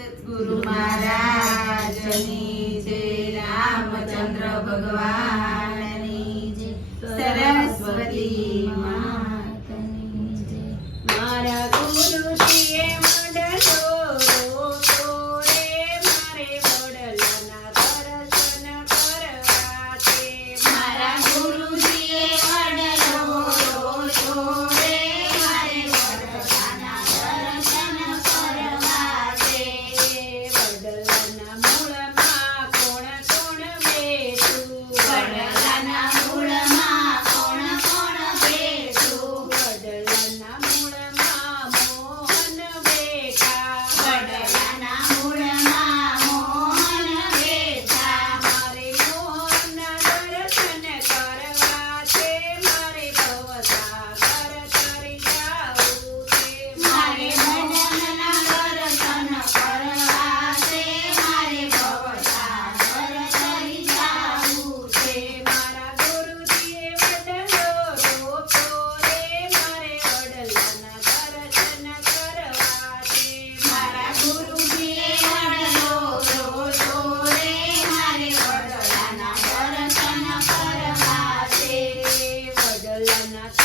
સદગુરુ મહારાજની જય રામચંદ્ર ભગવાનની જય. Saraswati I'm not